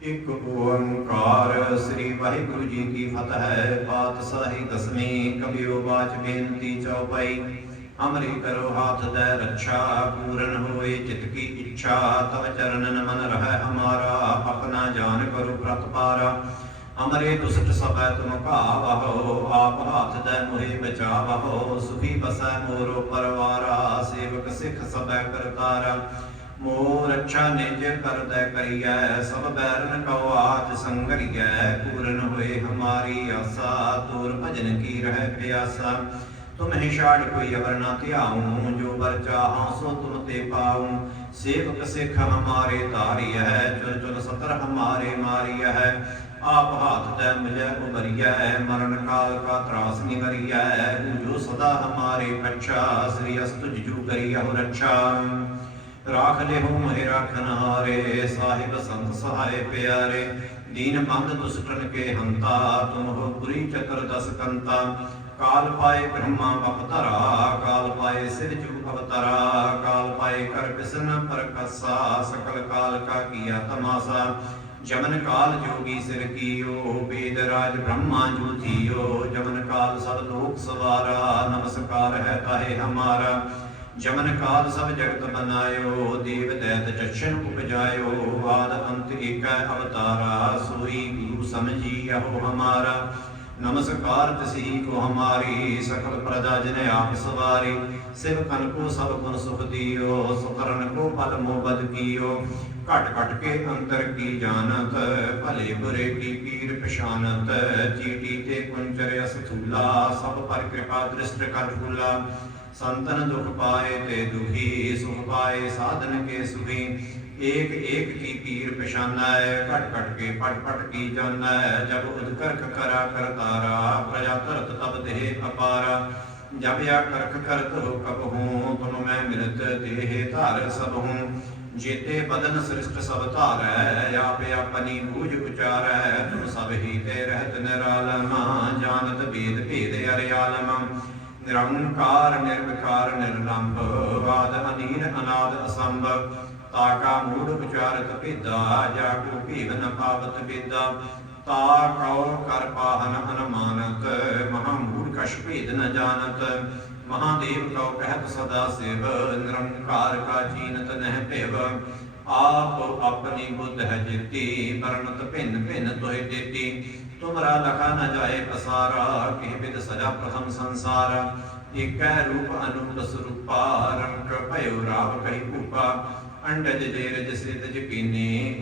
ਇੱਕ ਓੰਕਾਰ ਸ੍ਰੀ ਵਾਹਿਗੁਰੂ ਜੀ ਕੀ ਫਤਿਹ ਪਾਤਸ਼ਾਹੀ ਦਸਵੀਂ ਕਬਿਓ ਬਾਚ ਬੇਨਤੀ ਚਉਪਈ ਅਮਰੀ ਕਰੋ ਹਾਥ ਦੇ ਰੱਛਾ, ਪੂਰਨ ਹੋਏ ਚਿਤ ਕੀ ਇੱਛਾ। ਤਵ ਚਰਨਨ ਮਨ ਰਹਿ ਹਮਾਰਾ, ਆਪਣਾ ਜਾਨ ਕਰੋ ਪ੍ਰਤਪਾਰਾ ਅਮਰੇ ਦੁਸਟ ਸਭੈ ਤੁਮ ਭਾਵਹੁ, ਆਪ ਹਾਥ ਦੇ ਮੁਹਿ ਬਚਾਵਹੁ। ਸੁਖੀ ਬਸੈ ਮੋਰੋ ਪਰਵਾਰਾ, ਸੇਵਕ ਸਿੱਖ ਸਭੈ ਕਰਤਾਰਾ। ਮੋਰ ਅੱਛਾ ਨਿਜ ਕਰਦੈ ਕਰੀਐ, ਸਭ ਬੈਰਨ ਕਉ ਆਜ ਸੰਗਰੀਐ, ਪੂਰਨ ਹੋਏ ਹਮਾਰੀ ਆਸਾ, ਤੂਰ ਭਜਨ ਕੀ ਰਹਿ ਪਿਆਸਾ। ਤੁਮ ਹੀ ਛਾੜ ਕੋਈ ਅਵਰ ਨਾ ਧਿਆਉ ਜੋ ਬਰ ਚਾਹਾਂ ਸੋ ਤੁਮ ਤੇ ਪਾਉ ਸੇਵਕ ਸਿੱਖ ਹਮਾਰੇ ਧਾਰੀਐ ਚੁਰ ਚੁਰ ਸਤਰ ਹਮਾਰੇ ਮਾਰੀਐ। ਆਪ ਹਾਥ ਤੈ ਮਿਲੈ ਉਬਰੀਐ ਮਰਨ ਕਾਲ ਕਾ ਤਰਾਸ ਨਿਵਰੀਐ ਜੋ ਸਦਾ ਹਮਾਰੇ ਪਛਾ, ਸ੍ਰੀ ਅਸਤੁ ਜੂ ਕਰੀਐ ਰੱਛਾ। ਰਾਖ ਲਿਹੁ ਮਹਿ ਰਾਖਨ ਹਾਰੇ ਸਾਹਿਬ ਸੰਤ ਸਹਾਇ ਪਿਆਰੇ। ਦੀਨ ਬੰਦ ਦੁਸਟਨ ਕੇ ਹੰਤਾ, ਤੁਮ ਹੋ ਪੁਰੀ ਚਕਰ ਦਸ ਕੰਤਾ। ਕਾਲ ਪਾਏ ਬ੍ਰਹਮਾ ਬਪਤਰਾ ਕਾਲ ਪਾਏ ਸਿਰ ਚੁਗ ਅਵਤਰਾ ਕਾਲ ਪਾਏ ਕਰ ਬਿਸਨ ਪਰਕਸਾ ਸਕਲ ਕਾਲ ਕਾ ਕੀਆ ਤਮਾਸਾ। ਜਮਨ ਕਾਲ ਜੋਗੀ ਸਿਰ ਕੀਓ ਵੇਦ ਰਾਜ ਬ੍ਰਹਮਾ ਜੂਥੀਓ ਜਮਨ ਕਾਲ ਸਭ ਲੋਕ ਸਵਾਰਾ, ਨਮਸਕਾਰ ਹੈ ਤਾਹੇ ਹਮਾਰਾ। ਜਮਨ ਕਾਲ ਸਭ ਜਗਤ ਬਨਾਇਓ ਦੇਵ ਦੈਤ ਚਛਨ ਉਪਜਾਇਓ, ਆਦ ਅੰਤ ਏਕੈ ਅਵਤਾਰਾ, ਸੋਈ ਗੁਰੂ ਸਮਝੀਐਹੋ ਹਮਾਰਾ। ਨਮਸਕਾਰ ਤਸੀ ਕੋ ਹਮਾਰੀ, ਸਕਲ ਪ੍ਰਜਾ ਜਿਨੇ ਆਪ ਸਵਾਰੀ। ਸਿਵ ਕਨ ਕੋ ਸਭ ਗੁਣ ਸੁਖ ਦੀਓ, ਸੁਕਰਨ ਕੋ ਪਲ ਮੋਬਦ ਕੀਓ। ਘਟ ਘਟ ਕੇ ਅੰਤਰ ਕੀ ਜਾਣਤ, ਭਲੇ ਬੁਰੇ ਕੀ ਪੀਰ ਪਛਾਨਤ। ਚੀਟੀ ਤੇ ਕੁੰਚਰ ਅਸਥੂਲਾ, ਸਭ ਪਰ ਕਿਰਪਾ ਦ੍ਰਿਸ਼ਟ ਕਰ ਭੂਲਾ ਸੰਤਨ ਦੁਖ ਪਾਏ ਤੇ ਦੁਖੀ ਸੁਖ ਪਾਏ, ਸਾਧਨ ਕੇ ਸੁਖੀ। ਏਕ ਏਕ ਕੀ ਪੀਰ ਪਛਾਨੈ, ਘਟ ਘਟ ਕੇ ਪਟ ਪਟ ਕੀ ਜਾਣੈ ਜਬ ਉਦਕਰਖ ਕਰਾ ਕਰਤਾਰਾ ਪ੍ਰਜਾ ਧਰਤ ਤਬ ਦੇਹ ਅਪਾਰਾ। ਜਬ ਆ ਕਰਖ ਕਰਤ ਹੋ ਕਬ ਹੂੰ, ਤੁਮ ਮੈਂ ਮਿਲਤ ਦੇਹ ਧਾਰ ਸਭ ਹੂੰ। ਜੇਤੇ ਬਦਨ ਸ੍ਰਿਸ਼ਟ ਸਭ ਧਾਰੈ, ਆਪ ਆਪਨੀ ਬੂਝ ਉਚਾਰੈ। ਤੁਮ ਸਭ ਹੀ ਤੇ ਰਹਿਤ ਨਿਰਾਲਮਾ, ਜਾਣਤ ਵੇਦ ਭੇਦ ਅਰਿਆਲਮ। ਨਿਰੰਕਾਰ, ਨਿਰਵਿਕਾਰ, ਨਿਰਲੰਭ ਬਾਦ ਅਨੀਰ ਅਨਾਦ ਅਸੰਭ, ਤਾਕਾ ਮੂੜ ਵਿਚਾਰਤ ਭੇਦਾ, ਜਾ ਕੋ ਭੇਦ ਨ ਪਾਵਤ ਬੇਦਾ ਤਾ ਕਉ ਕਰ ਪਾਹਨ ਅਨਮਾਨਤ, ਮਹਾ ਮੂੜ ਕਛ ਭੇਦ ਨ ਜਾਣਤ। ਮਹਾਦੇਵ ਕਉ ਕਹਿਤ ਸਦਾ ਸਿਵ, ਨਿਰੰਕਾਰ ਕਾ ਜੀਨਤ ਨਹਿ ਭਿਵ। ਆਪ ਆਪਣੀ ਬੁੱਧ ਹੈ ਜਿਤੀ ਵਰਨਤ ਭਿੰਨ ਭਿੰਨ ਤੋਹਿ ਦੇਤੀ ਤੁਮਰਾ ਲਖਾ ਨ ਜਾਏ ਪਸਾਰਾ, ਕਿਹ ਬਿਦ ਸਜਾ ਪ੍ਰਥਮ ਸੰਸਾਰ। ਏਕੈ ਰੂਪ ਅਨੂਪ ਸਰੂਪਾ ਰੰਗ ਭਇਓ ਰਾਵ ਕਹੀ ਭੂਪਾ ਅੰਡਜ ਦੇ ਰਜ ਸਿਧ ਜਕੀਨੀ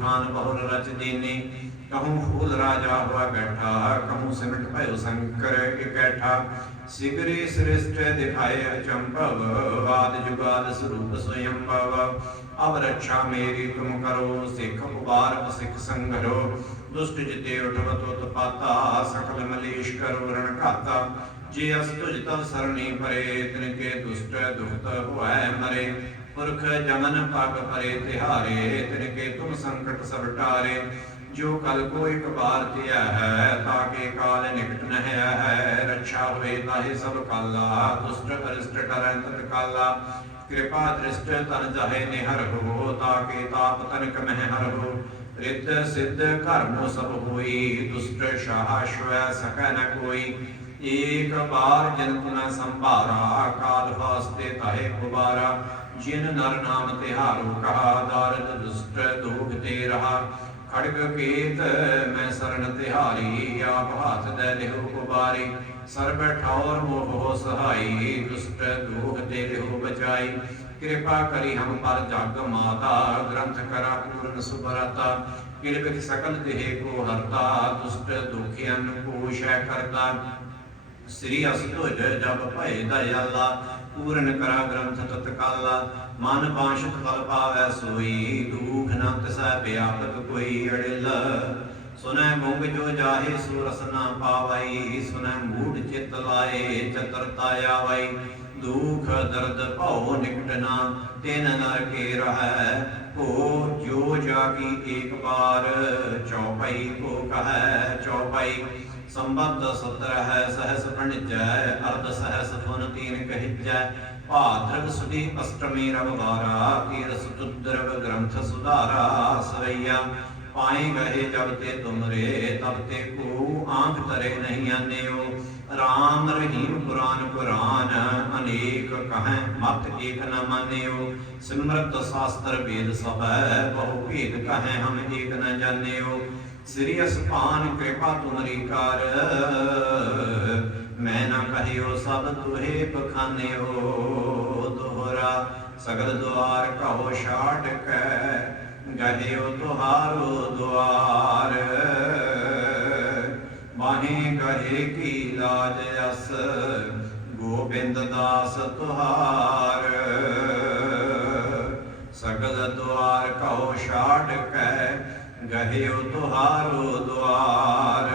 ਖਾਨ ਬਹੁਲ ਰਚ ਦੀਨੀ। ਕਹੂੰ ਫੂਲ ਰਾਜਾ ਹੋਆ ਬੈਠਾ ਕਹੂੰ ਸਿਮਟ ਭਇਓ ਸੰਕਰ ਇਕੈਠਾ ਸਿਗਰੇ ਸ੍ਰਿਸ਼ਟ ਦਿਖਾਏ ਅਚੰਭਵ ਬਾਦ ਜੁਗਾਦ ਸਰੂਪ ਸਵਯੰਭਵ। ਅਬ ਰੱਛਾ ਮੇਰੀ, ਤੁਮ ਕਰੋ ਸਿੱਖ ਉਬਾਰ ਸਿੱਖ ਸੰਗਰੋ। ਦੁਸ਼ਟ ਜਿਤੇ ਉਠਵਤ ਉਤਪਾਤਾ ਸਕਲ ਮਲੇਸ਼ ਕਰੋ ਰਣ ਘਾਤਾ। ਜੇ ਅਸ ਤੁਜ ਤਵ ਸਰਣੀ ਪਰੇ, ਤਿਨ ਕੇ ਦੁਸ਼ਟ ਦੁਖਤ ਹੋਐ ਮਰੇ। ਪੁਰਖ ਜਮਨ ਪਗ ਪਰੇ ਤਿਹਾਰੇ, ਤਿਨ ਕੇ ਤੁਮ ਸੰਕਟ ਸਭ ਟਾਰੇ। ਜੋ ਕਲ ਕੋ ਇੱਕ ਬਾਰ ਧਿਆ ਹੈ ਤਾਕੇ ਕਾਲ ਨਿਕਟ ਨਹਿ ਹੈ। ਰੱਛਾ ਹੋਏ ਤਾਹੇ ਸਭ ਕਾਲਾ, ਦੁਸ਼ਟ ਅਰਿਸ਼ਟ ਕਰੈ ਤਤ ਕਾਲਾ। ਕਿਰਪਾ ਦ੍ਰਿਸ਼ਟ ਤਨ ਜਾਹੇ ਨਿਹਰ ਹੋ ਤਾਕੇ ਤਾਪ ਤਨਕ ਮਹਿ ਹਰ ਹੋ। ਰਿਤ ਸਿੱਧ ਘਰਮੋ ਸਭ ਹੋਈ, ਦੁਸ਼ਟ ਸ਼ਾਹ ਸ਼ਵੈ ਸਕੈ ਨ ਕੋਈ। ਏਕ ਬਾਰ ਜਨਤ ਨ ਸੰਭਾਰਾ, ਕਾਲ ਫਾਸਤੇ ਤਾਹੇ ਕੁਬਾਰਾ। ਜਿਨ ਨਰ ਨਾਮ ਤਿਹਾਰੋ ਕਹਾ, ਦਾਰਦ ਦੁਸ਼ਟ ਦੋਖ ਤੇ ਰਹਾ। ਖੜਗ ਕੇਤ ਮੈਂ ਸਰਣ ਤਿਹਾਰੀ, ਆਪ ਹੱਥ ਦੇ ਲਿਹੁ ਕੁਬਾਰੀ ਸਰਬ ਠੌਰ ਮੋਹ ਹੋ ਸਹਾਈ, ਦੁਸ਼ਟ ਦੋਖ ਤੇ ਲਿਹੁ ਬਚਾਈ। ਕਿਰਪਾ ਕਰੀ ਹਮ ਪਰ ਜਗ ਮਾਤਾ, ਗ੍ਰੰਥ ਕਰਾ ਪੂਰਨ ਸੁਭਰਤਾ। ਕਿਰਪਿਕ ਸਕਲ ਦੇਹ ਕੋ ਹਰਤਾ, ਦੁਸ਼ਟ ਦੁਖਿਆਨ ਕੋ ਸ਼ੈ ਕਰਤਾ। ਸ੍ਰੀ ਅਸਤੁਜ ਜਪ ਭਏ ਦਇਆਲਾ ਪੂਰਨ ਕਰਾ ਗ੍ਰੰਥ ਤਤਕਾਲਾ ਮਨ ਬਾਸ਼ਤ ਫਲ ਪਾਵੈ ਸੋਈ, ਦੁਖ ਨ ਤਿਸੈ ਵਿਆਪਕ ਕੋਈ ਅੜਿਲ। ਸੁਨੈ ਮੂੰਗ ਜੋ ਜਾਹੇ ਸੋ ਰਸ ਨਾ ਪਾਵਈ ਸੁਨੈ ਮੂਢ ਚਿਤ ਲਾਏ ਚਤਰਤਾ ਆਵਈ ਦੁਖ ਦਰਦ ਭਉ ਨਿਕਟ ਨਾ, ਤਿਨ ਨਰ ਕੇ ਰਹੈ। ਕੋ ਜੋ ਜਾਗੀ ਏਕ ਬਾਰ, ਚੌਪਈ ਕੋ ਕਹੈ ਚੌਪਈ। ਸੰਬੰਧ ਸਤਰ ਹੈ ਸਹਸ ਪ੍ਰਣਿਜੈ ਅਰਧ ਸਹਸ ਫੁਨ ਤੀਨ ਕਹਿਜੈ। ਭਾਦਰਵ ਸੁਦੀ ਅਸ਼ਟਮੀ ਰਵਵਾਰਾ ਤੀਰ ਸੁਤੁਦਰਵ ਗ੍ਰੰਥ ਸੁਧਾਰਾ ਸਵਈਆ। ਪਾਏ ਗਏ ਜਬ ਤੇ ਤੁਮਰੇ, ਤਬ ਤੇ ਕੋ ਆਂਖ ਤਰੇ ਨਹੀਂ ਆਨਿਓ ਰਾਮ ਰਹੀਮ ਪੁਰਾਨ ਪੁਰਾਨ, ਅਨੇਕ ਕਹੈ ਮਤ ਏਕ ਨ ਮਾਨਿਓ। ਸਿਮਰਤ ਸ਼ਾਸਤਰ ਵੇਦ ਸਭੈ, ਬਹੁ ਭੇਦ ਕਹੈ ਹਮ ਏਕ ਨ ਜਾਣਿਓ। ਸ੍ਰੀ ਅਸਪਾਨ ਕਿਰਪਾ ਤੁਮਰੀ ਕਰ, ਮੈਂ ਨਾ ਕਹਿਓ ਸਭ ਤੁਹੇ ਬਖਾਨਿਓ। ਦੋਹਰਾ ਸਗਲ ਦੁਆਰ ਕਹੋ ਛਾੜ ਕੈ ਗਹਿਓ ਤੁਹਾਰੋ ਦੁਆਰ। ਮਾਹੀ ਕਹੇ ਕੀ ਲਾਜ ਅਸ, ਗੋਬਿੰਦ ਦਾਸ ਤੁਹਾਰ। ਸਗਲ ਦੁਆਰ ਕਹੋ ਛਾੜ ਕੈ, ਗਹਿਓ ਤੁਹਾਰੋ ਦੁਆਰ।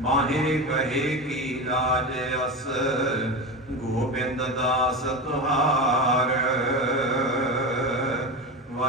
ਮਾਹੇ ਕਹੇ ਕੀ ਲਾਜ ਅਸ, ਗੋਬਿੰਦ ਦਾਸ ਤੁਹਾਰ।